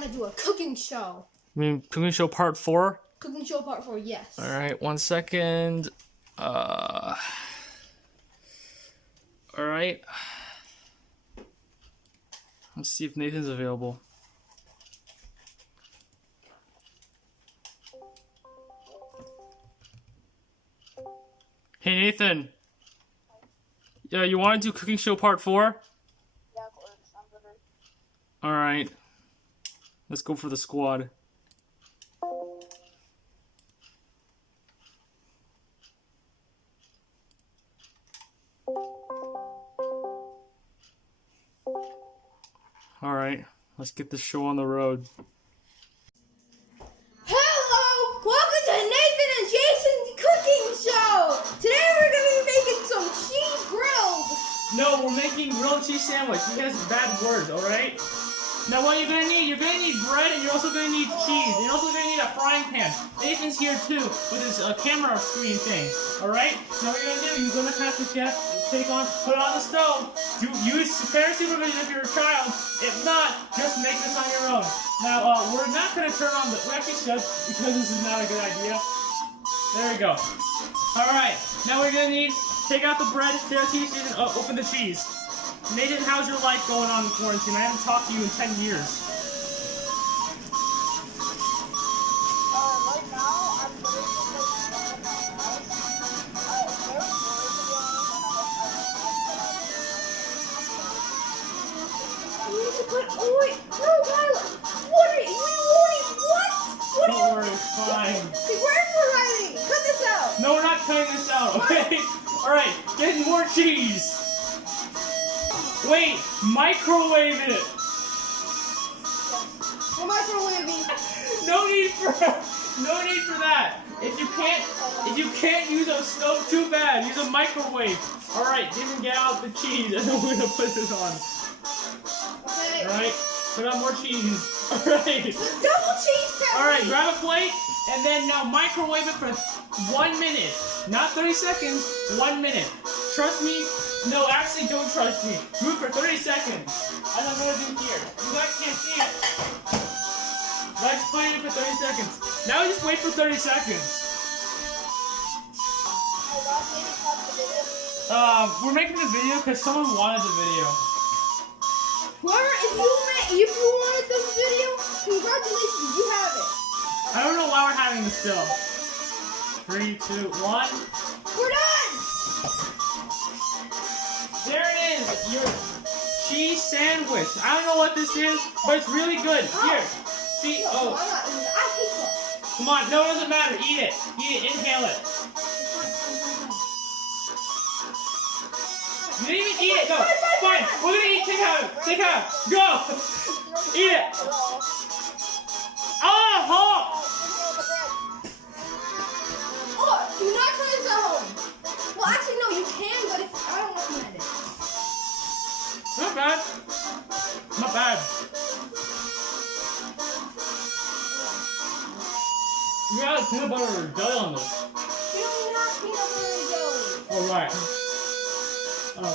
want to do a cooking show. You mean cooking show part 4? Cooking show part 4, yes. All right, 1 second. All right. Let's see if Nathan's available. Hey Nathan. Yeah, you want to do cooking show part 4? Yeah, of course. I'm good. All right. Let's go for the squad. All right, let's get this show on the road. Hello! Welcome to Nathan and Jason's cooking show! Today we're going to be making some cheese grilled! No, we're making grilled cheese sandwich. You guys bad words, all right? Now what you're gonna need bread, and you're also gonna need cheese, and you're also gonna need a frying pan. Nathan's here too with his camera screen thing. All right? Now what you're gonna do? You're gonna have to put it on the stove. Use parent supervision if you're a child. If not, just make this on your own. Now we're not gonna turn on the. We actually should because this is not a good idea. There we go. All right. Now we're gonna need. Take out the bread, take out the cheese, and open the cheese. Nathan, how's your life going on in quarantine? I haven't talked to you in 10 years. Right now, I'm literally just like in my house. It's very boring to be honest, We need to put. Oh, wait. No, Tyler! What are you? What? What are Don't worry, it's fine. We're writing! Cut this out! No, we're not cutting this out, okay? Alright, get more cheese. Wait, microwave it. We're microwaving. No need for that. If you can't use a stove, too bad. Use a microwave. Alright, Nathan, get out the cheese and then we're gonna put it on. Okay. Alright, put on more cheese. Alright. Double cheese test. Alright, grab a plate and then now microwave it for 1 minute. Not 30 seconds, 1 minute. Trust me. No, actually don't trust me. Do it for 30 seconds. As I'm gonna do here. You guys can't see it. Let's put it in for 30 seconds. Now just wait for 30 seconds. We're making the video because someone wanted the video. Whoever, if you wanted this video, congratulations, you have it. I don't know why we're having this still. 3, 2, 1. We're done! There it is, your cheese sandwich. I don't know what this is, but it's really good. Here, see, No, I hate that. come on, no, it doesn't matter. Eat it, inhale it. You didn't even eat it, go. Fine, we're gonna eat, take out, go. Eat it. Oh, Oh, do not try this at home. Well, actually, no, you can, but I don't recommend it. not bad. Not bad. We got peanut butter jelly on this. We don't even have peanut butter and jelly. All right. You don't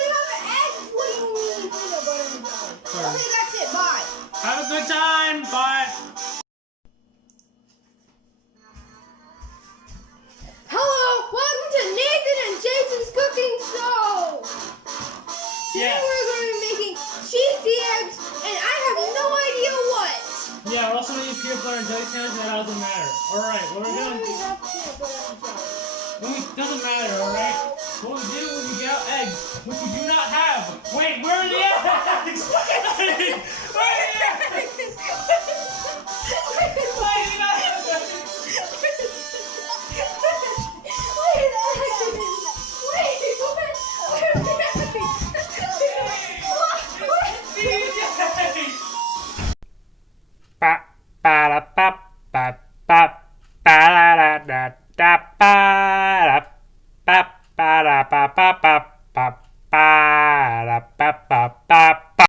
even have eggs. What do you mean peanut butter and jelly? Sorry. Okay, that's it. Bye. Have a good time. Bye. Hello, welcome to Nathan and Jason's cooking show. Today Yeah. we're going to be making cheesy eggs, and I have no idea what. Yeah, we're also gonna eat peanut butter and jelly sandwich, and that doesn't matter. Alright, what we're We don't gonna even have peanut butter and jelly. it doesn't matter, alright? What we do is we get out eggs, which we do not have. Wait, where are the eggs? Where are the eggs?